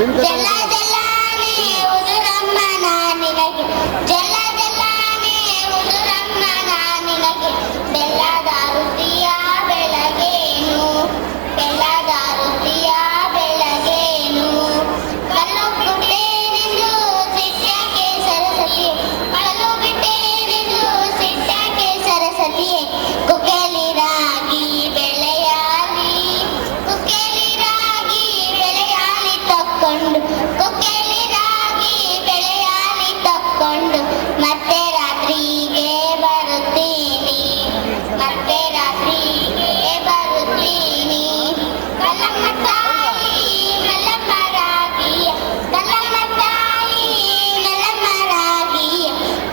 ಜಲ ಜಲಾನೆ ಉದುರಮ್ಮ ನಿನಗೆ ಜಲ ಜಲಾನೆ ಉದುರಮ್ಮ ನಿನಗೆ ಬೆಲ್ಲದ ರುಚಿಯ ಬೆಳಗೇನು ಬೆಲ್ಲದ ರುಚಿಯ ಬೆಳಗೇನು ಕಲ್ಲು ಬಿಟ್ಟೇನೆಂದು ಸಿಟ್ಟಕ್ಕೆ ಸರಸತಿಯೇ ಕಲ್ಲು ಬಿಟ್ಟೇನೆಂದು ಸಿಟ್ಟಕ್ಕೆ ಸರಸತಿಯೇ ಕುಕೆಲಿ ರಾಗಿ ಬೆಳೆಯಾಲಿ ಕುಕೆಲಿ ರಾಗಿ ಬೆಳೆಯಾಲಿ ತಕ್ಕೊಂಡು ಕುಕೆಲಿ ರಾಗಿ ಬೆಳೆಯಾಲಿ ತಕ್ಕೊಂಡು ಮತ್ತೆ ರಾತ್ರಿಗೆ ಬರುತ್ತೀನಿ ಮತ್ತೆ ರಾತ್ರಿಗೆ ಬರುತ್ತೀನಿ ಕಲ್ಲಮ್ಮ ತಾಯಿ ಮಲ್ಲಮ್ಮ ರಾಗಿಯ ಕಲ್ಲಮ್ಮ ತಾಯಿ ಮಲ್ಲಮ್ಮ ರಾಗಿಯ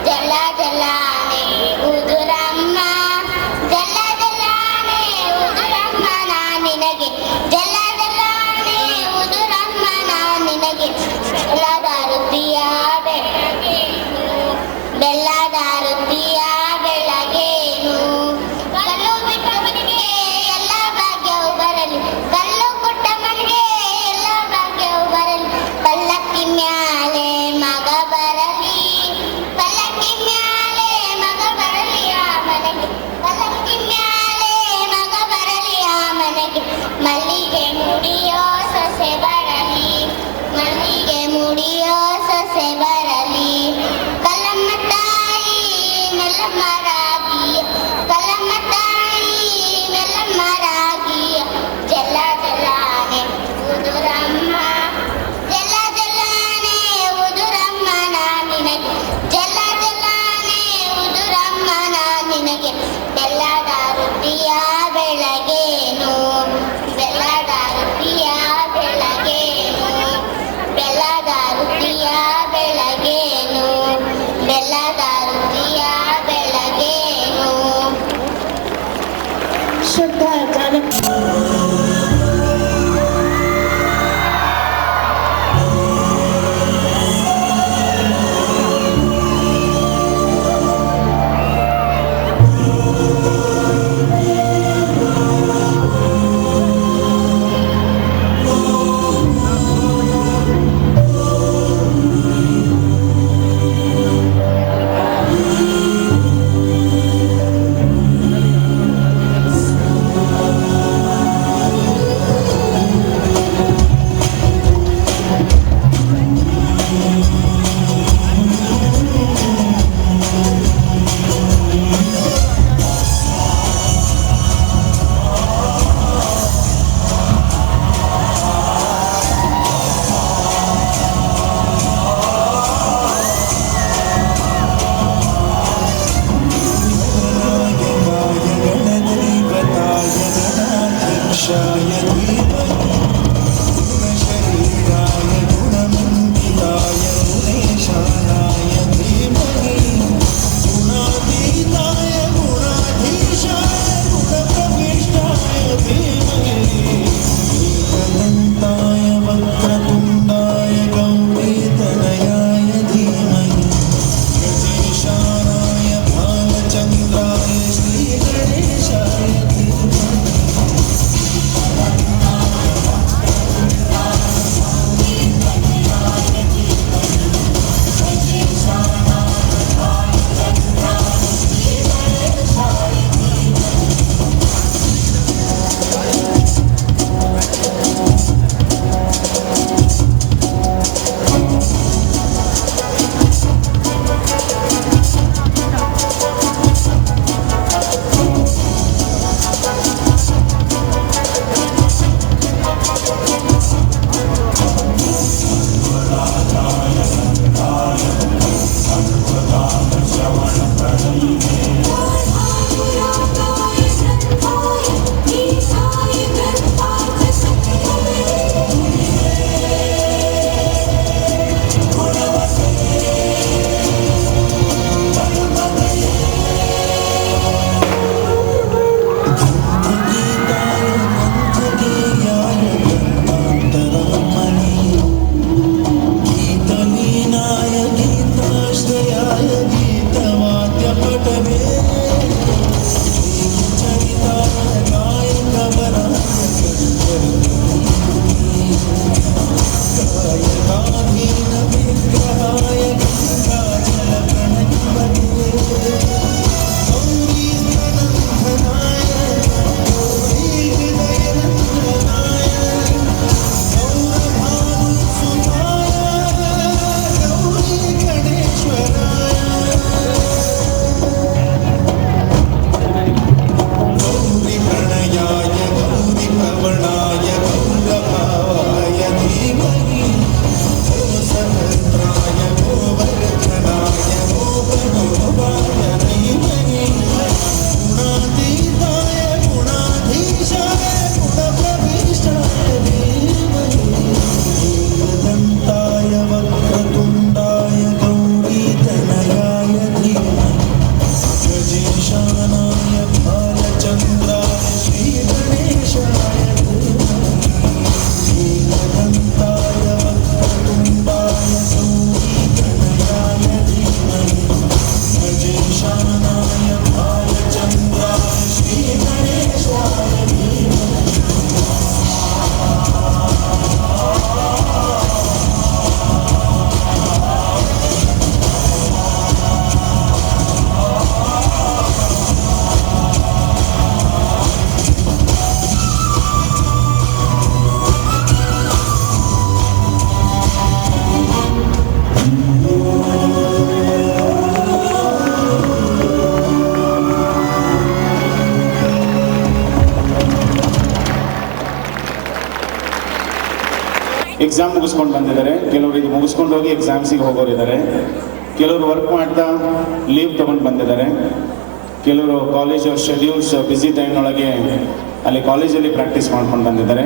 ಜಲ ಜಲಾನೆ ಉದುರಮ್ಮ ಜಲ ಜಲಾನೆ ಉದುರಮ್ಮ ನಿನಗೆ ಜಲ ಜಲಾನೆ ಉದುರಮ್ಮ ನಿನಗೆ ಎಕ್ಸಾಮ್ ಮುಗಿಸ್ಕೊಂಡು ಬಂದಿದ್ದಾರೆ, ಕೆಲವರು ಇದು ಮುಗಿಸ್ಕೊಂಡು ಹೋಗಿ ಎಕ್ಸಾಮ್ಸಿಗೆ ಹೋಗೋರಿದ್ದಾರೆ, ಕೆಲವರು ವರ್ಕ್ ಮಾಡ್ತಾ ಲೀವ್ ತೊಗೊಂಡು ಬಂದಿದ್ದಾರೆ, ಕೆಲವರು ಕಾಲೇಜ್ ಶೆಡ್ಯೂಲ್ಸ್ ಬ್ಯುಸಿ ಟೈಮ್ನೊಳಗೆ ಅಲ್ಲಿ ಕಾಲೇಜಲ್ಲಿ ಪ್ರಾಕ್ಟೀಸ್ ಮಾಡ್ಕೊಂಡು ಬಂದಿದ್ದಾರೆ,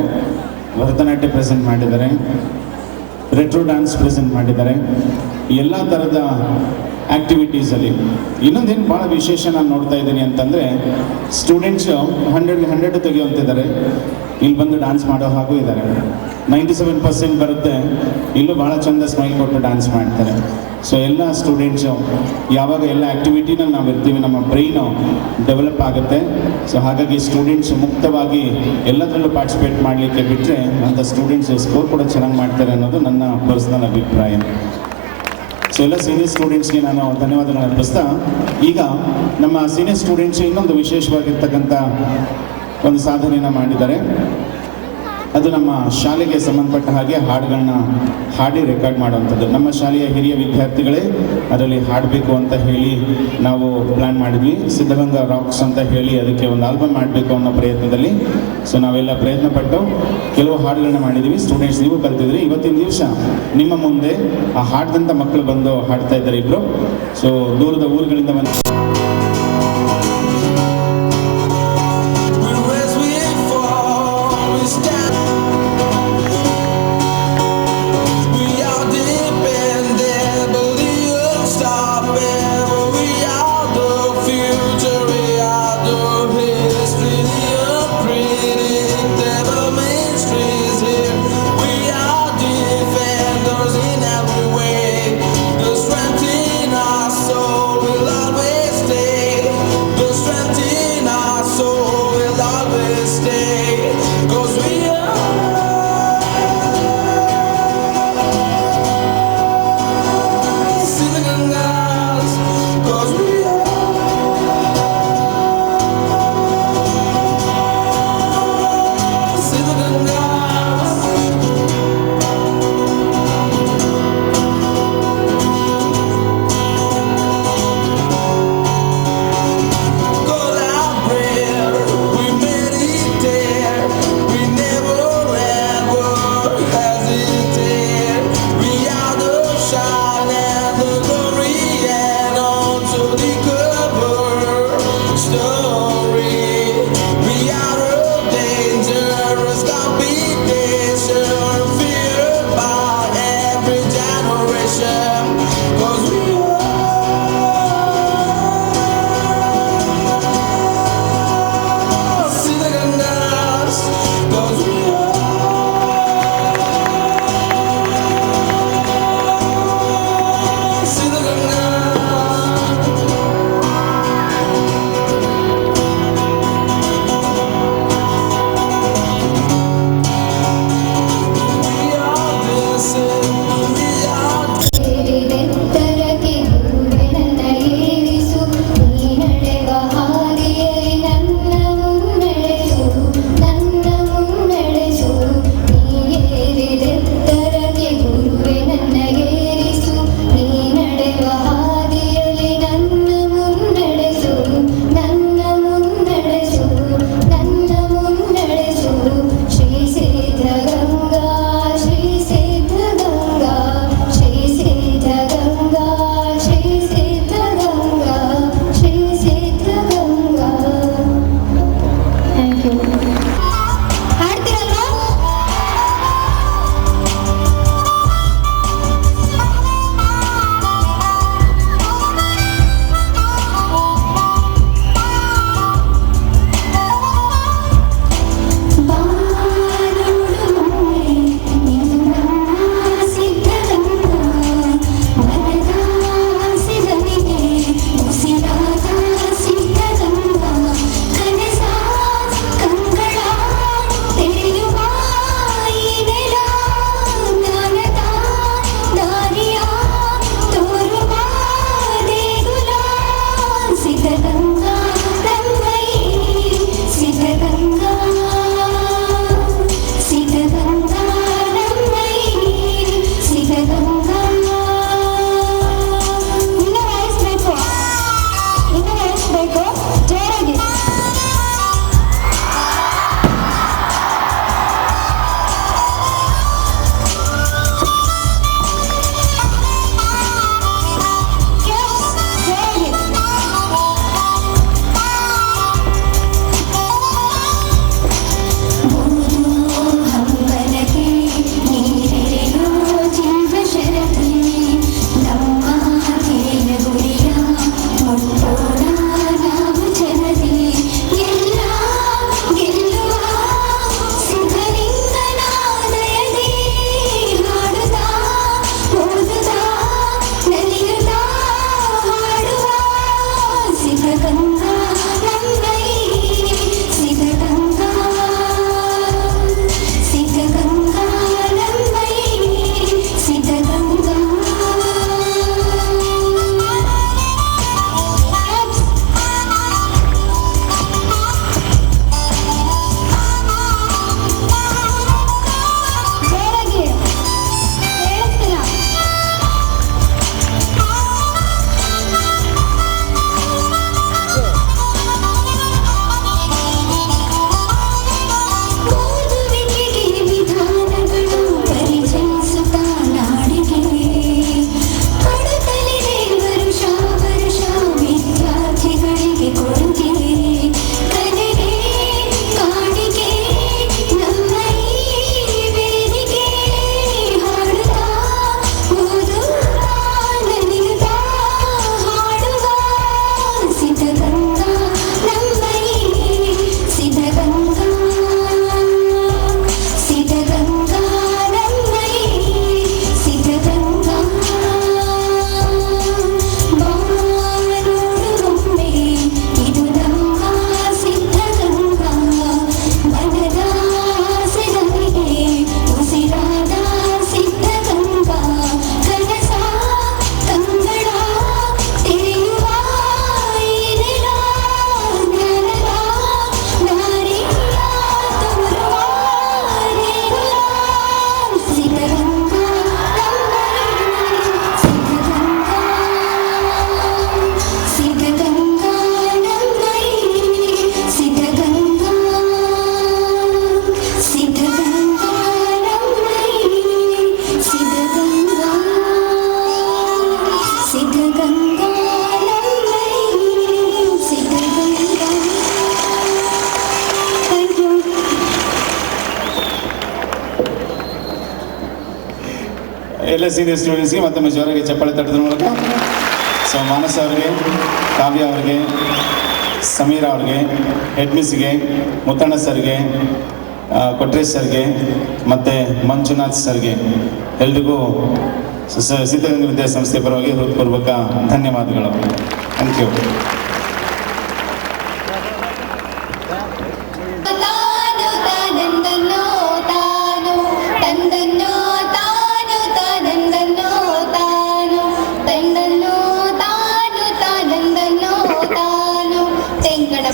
ಭರತನಾಟ್ಯ ಪ್ರೆಸೆಂಟ್ ಮಾಡಿದ್ದಾರೆ, ರೆಟ್ರೋ ಡ್ಯಾನ್ಸ್ ಪ್ರೆಸೆಂಟ್ ಮಾಡಿದ್ದಾರೆ. ಎಲ್ಲ ಥರದ ಆ್ಯಕ್ಟಿವಿಟೀಸಲ್ಲಿ ಇನ್ನೊಂದೇನು ಭಾಳ ವಿಶೇಷ ನಾನು ನೋಡ್ತಾ ಇದ್ದೀನಿ ಅಂತಂದರೆ, ಸ್ಟೂಡೆಂಟ್ಸು 100 ತೆಗೆಯುವಂತಿದ್ದಾರೆ, ಇಲ್ಲಿ ಬಂದು ಡ್ಯಾನ್ಸ್ ಮಾಡೋ ಹಾಗೂ ಇದ್ದಾರೆ. 97% ಬರುತ್ತೆ, ಇಲ್ಲೂ ಭಾಳ ಚಂದ ಸ್ಮೈಲ್ ಕೊಟ್ಟು ಡ್ಯಾನ್ಸ್ ಮಾಡ್ತಾರೆ. ಸೊ ಎಲ್ಲ ಸ್ಟೂಡೆಂಟ್ಸು ಯಾವಾಗ ಎಲ್ಲ ಆ್ಯಕ್ಟಿವಿಟಿನಲ್ಲಿ ನಾವು ಇರ್ತೀವಿ, ನಮ್ಮ ಬ್ರೈನು ಡೆವಲಪ್ ಆಗುತ್ತೆ. ಸೊ ಹಾಗಾಗಿ ಸ್ಟೂಡೆಂಟ್ಸ್ ಮುಕ್ತವಾಗಿ ಎಲ್ಲದರಲ್ಲೂ ಪಾರ್ಟಿಸಿಪೇಟ್ ಮಾಡಲಿಕ್ಕೆ ಬಿಟ್ಟರೆ ಅಂಥ ಸ್ಟೂಡೆಂಟ್ಸ್ ಸ್ಕೋರ್ ಕೂಡ ಚೆನ್ನಾಗಿ ಮಾಡ್ತಾರೆ ಅನ್ನೋದು ನನ್ನ ಪರ್ಸ್ನಲ್ ಅಭಿಪ್ರಾಯ. ಸೊ ಎಲ್ಲ ಸೀನಿಯರ್ ಸ್ಟೂಡೆಂಟ್ಸ್ಗೆ ನಾನು ಧನ್ಯವಾದಗಳನ್ನು ಅರ್ಪಿಸ್ತಾ, ಈಗ ನಮ್ಮ ಸೀನಿಯರ್ ಸ್ಟೂಡೆಂಟ್ಸ್ ಇನ್ನೊಂದು ವಿಶೇಷವಾಗಿರ್ತಕ್ಕಂಥ ಒಂದು ಸಾಧನೆಯನ್ನು ಮಾಡಿದ್ದಾರೆ. ಅದು ನಮ್ಮ ಶಾಲೆಗೆ ಸಂಬಂಧಪಟ್ಟ ಹಾಗೆ ಹಾಡುಗಳನ್ನ ಹಾಡಿ ರೆಕಾರ್ಡ್ ಮಾಡುವಂಥದ್ದು. ನಮ್ಮ ಶಾಲೆಯ ಹಿರಿಯ ವಿದ್ಯಾರ್ಥಿಗಳೇ ಅದರಲ್ಲಿ ಹಾಡಬೇಕು ಅಂತ ಹೇಳಿ ನಾವು ಪ್ಲ್ಯಾನ್ ಮಾಡಿದ್ವಿ. ಸಿದ್ಧಗಂಗಾ ರಾಕ್ಸ್ ಅಂತ ಹೇಳಿ ಅದಕ್ಕೆ ಒಂದು ಆಲ್ಬಮ್ ಮಾಡಬೇಕು ಅನ್ನೋ ಪ್ರಯತ್ನದಲ್ಲಿ ಸೊ ನಾವೆಲ್ಲ ಪ್ರಯತ್ನಪಟ್ಟು ಕೆಲವು ಹಾಡುಗಳನ್ನ ಮಾಡಿದ್ದೀವಿ. ಸ್ಟೂಡೆಂಟ್ಸ್ ನೀವು ಕಲ್ತಿದ್ರಿ. ಇವತ್ತಿನ ದಿವಸ ನಿಮ್ಮ ಮುಂದೆ ಆ ಹಾಡಿದಂಥ ಮಕ್ಕಳು ಬಂದು ಹಾಡ್ತಾ ಇದ್ದಾರೆ ಇಬ್ಬರು. ಸೊ ದೂರದ ಊರುಗಳಿಂದ ಬಂದು in our soul will always ಎಲ್ಲ ಸೀನಿಯರ್ ಸ್ಟೂಡೆಂಟ್ಸ್ಗೆ ಮತ್ತೊಮ್ಮೆ ಜೋರಾಗಿ ಚಪ್ಪಾಳೆ ತಟ್ಟದ್ರ ಮೂಲಕ ಸೊ ಮಾನಸ ಅವ್ರಿಗೆ, ಕಾವ್ಯ ಅವ್ರಿಗೆ, ಸಮೀರಾ ಅವ್ರಿಗೆ, ಹೆಡ್ ಮಿಸ್ಗೆ, ಮುತ್ತಣ್ಣ ಸರ್ಗೆ, ಕೊಟ್ರೇಶ್ ಸರ್ಗೆ ಮತ್ತು ಮಂಜುನಾಥ್ ಸರ್ಗೆ ಎಲ್ರಿಗೂ ಸಿದ್ಧಗಂಗಾ ವಿದ್ಯಾಸಂಸ್ಥೆ ಪರವಾಗಿ ಹೃತ್ಪೂರ್ವಕ ಧನ್ಯವಾದಗಳು. Thank you.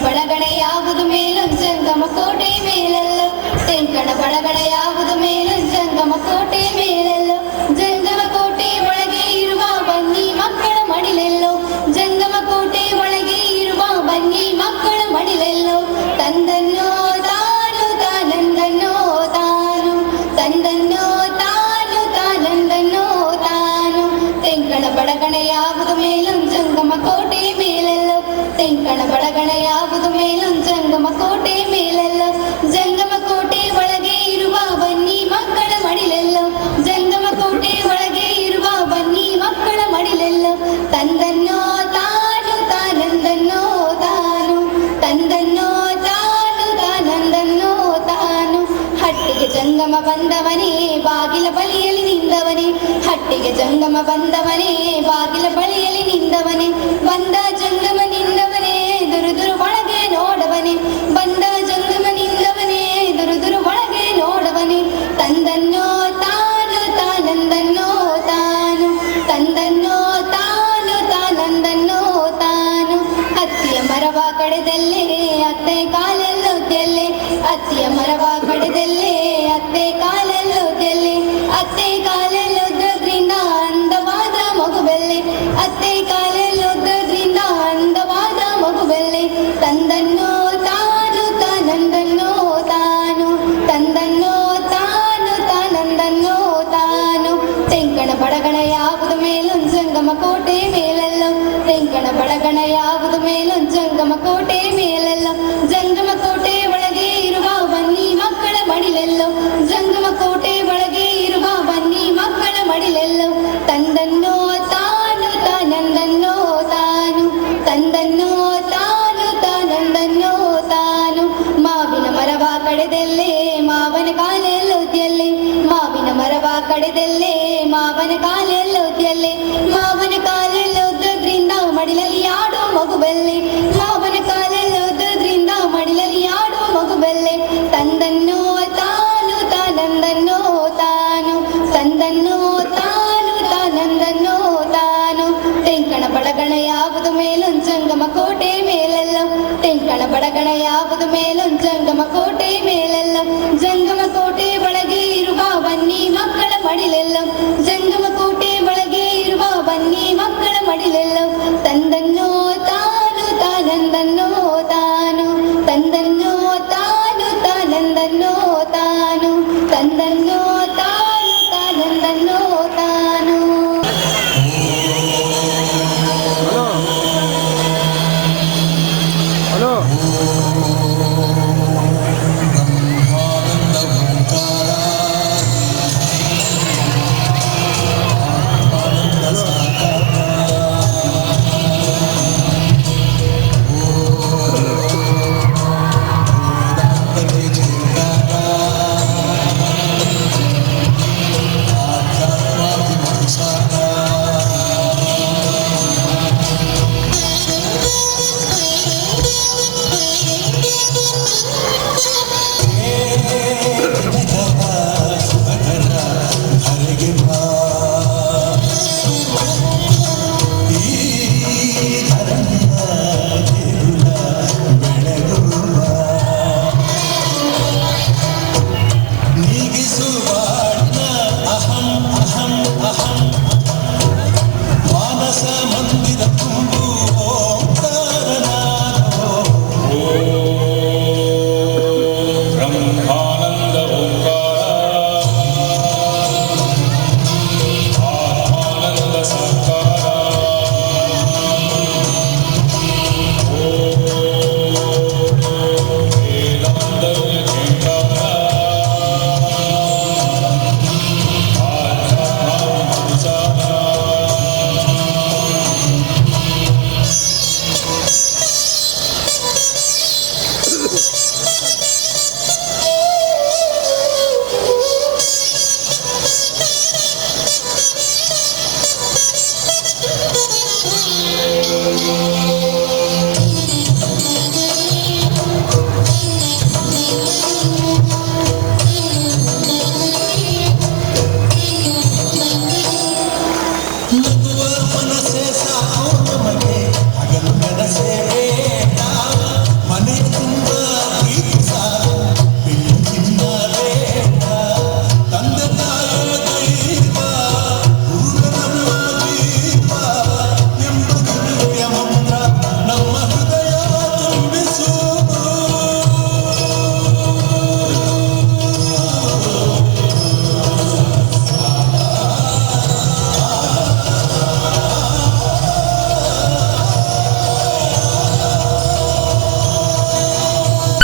ಬಳಗಡೆ ಯಾವುದು ಮೇಲೊಂದು ಜಂಗಮ ಕೋಟೆ ಮೇಲೆಲ್ಲೋ, ತೆಂಕಣ ಬಳಗಡೆ ಯಾವುದು ಮೇಲೊಂದು ಜಂಗಮ ಕೋಟೆ ಮೇಲೆಲ್ಲೋ, ಜಂಗಮ ಕೋಟೆ ಒಳಗೆ ಇರುವ ಬನ್ನಿ ಮಕ್ಕಳ ಮಡಿಲೆಲ್ಲೋ, ಜಂಗಮ ಕೋಟೆ ಒಳಗೆ ಇರುವ ಬನ್ನಿ ಮಕ್ಕಳ ಮಡಿಲೆಲ್ಲೋ, ತಂದನ್ನೋ ತಾನು ತಾನಂದನ್ನೋ ತಾನು, ತಂದನ್ನೋ ತಾನು ತಾನಂದನ್ನೋ ತಾನು, ತೆಂಕಣ ಬಳಗಡೆ ಯಾವುದು ಮೇಲೊಂದು ಜಂಗಮ ಕೋಟೆ ಮೇಲೆಲ್ಲೋ, ತೆಂಕಣ ಬಳಗಣ ಯಾವುದು ಮೇಲೊಂದು ಜಂಗಮ ಕೋಟೆ ಮೇಲೆಲ್ಲೋ, ಜಂಗಮ ಕೋಟೆ ಒಳಗೆ ಇರುವ ಬನ್ನಿ ಮಕ್ಕಳ ಮಡಿಲೆಲ್ಲೋ, ಜಂಗಮ ಕೋಟೆ ಒಳಗೆ ಇರುವ ಬನ್ನಿ ಮಕ್ಕಳ ಮಡಿಲೆಲ್ಲೋ, ತಂದನ್ನೋ ತಾನು ತಾನಂದನ್ನೋ ತಾನು, ತಂದನ್ನೋ ತಾನು ತಾನಂದನ್ನೋ ತಾನು, ಹಟ್ಟಿಗೆ ಜಂಗಮ ಬಂದವನೇ ಬಾಗಿಲ ಬಳಿಯಲ್ಲಿ ನಿಂದವನೇ, ಹಟ್ಟಿಗೆ ಜಂಗಮ ಬಂದವನೇ ಬಾಗಿಲ ಬಳಿಯಲ್ಲಿ ನಿಂದವನೇ, ಬಂದ ಜಂಗಮ ನಿಂದವನೇ ದುರುದುರು ಒಳಗೆ ನೋಡವನೇ, ಬಂದ ಜಂಗಮ ನಿಂದವನೇ ದುರುದುರು ಒಳಗೆ ನೋಡವನೇ, ತಂದನ್ನೋ ತಾನು ತಾನಂದನ್ನೋ ತಾನು, ತಂದನ್ನೋ ತಾನು ತಾನಂದನ್ನೋ ತಾನು, ಹತ್ತಿಯ ಮರವ ಕಡೆದಲ್ಲೇ ಅತ್ತೆ ಕಾಲೆಲ್ಲೋ ತೆಲ್ಲೆ, ಹತ್ತಿಯ ಮರವ ಕಡೆದಲ್ಲೇ ಅತ್ತೆ ಕಾಲೆಲ್ಲೋ ತೆಲ್ಲೆ, ಅತ್ತೆ ಕಾಲೆಲ್ಲೋದ್ರಿಂದ ಅಂದವಾದ ಮಗುಬೆಲ್ಲೆ, ಅತ್ತೆ ಕಾಲೆಲ್ಲೋದ್ರಿಂದ ಅಂದವಾದ ಮಗುಬೆಲ್ಲೆ, ತಂದನ್ನೋ ತಾನು ತಾನಂದನ್ನೋ ತಾನು, ತಂದನ್ನೋ ತಾನು ತಾನಂದನ್ನೋ ತಾನು, ತೆಂಕಣ ಬಡಗಣ ಯಾವುದು ಮೇಲೊಂದು ಜಂಗಮ ಕೋಟೆ ಮೇಲೆಲ್ಲೋ, ತೆಂಕಣ ಬಡಗಣ ಯಾವುದು ಮೇಲೊಂದು ಜಂಗಮ ಕೋಟೆ ಮೇಲೆಲ್ಲೋ, ಜಂಗಮ ಕೋಟೆ ಒಳಗೆ ಇರುವ ಬನ್ನಿ ಮಕ್ಕಳ ಮಡಿಲೆಲ್ಲೋ, ಜಂಗಮ ಕೋಟೆ ಒಳಗೆ ಇರುವ ಬನ್ನಿ ಮಕ್ಕಳ ಮಡಿಲೆಲ್ಲೋ, ತಂದನ್ನೋ ತಾನು ತಾನಂದನ್ನೋ ತಾನು, ತಂದನ್ನೋ ತಾನು ತಾನಂದನ್ನೋ ತಾನು, ಮಾವಿನ ಮರವ ಕಡೆದಲ್ಲೇ ಮಾವನ ಕಾಲೆಲ್ಲೋದ್ಯಲ್ಲೇ, ಮಾವಿನ ಮರವ ಕಡೆದಲ್ಲೇ ಮಾವನ ಕಾಲೆಲ್ಲೋದ್ಯಲ್ಲೇ, ಮಾವನ ಕಾಲೆಲ್ಲೋದ್ರಿಂದ ಮಡಿಲಲ್ಲಿ ಆಡೋ ಮಗುಬೆಲ್ಲೆ, ಮಾವನ ಕಾಲೆಲ್ಲೋದ್ರಿಂದ ಮಡಿಲಲ್ಲಿ ಆಡೋ ಮಗುಬೆಲ್ಲೆ, ತಂದನ್ನೋ ತಾನು ತಾನಂದನ್ನೋ ತಾನು, ತಂದನ್ನೋ ತಾನು ತಾನಂದನ್ನೋ ತಾನು, ತೆಂಕಣ ಬಡಗಣ ಯಾವುದು ಮೇಲೊಂದು ಜಂಗಮ ಕೋಟೆ ಮೇಲೆಲ್ಲೋ, ತೆಂಕಣ ಬಡಗಣ ಯಾವುದು ಮೇಲೊಂದು ಜಂಗಮ ಕೋಟೆ ಮೇಲೆಲ್ಲೋ,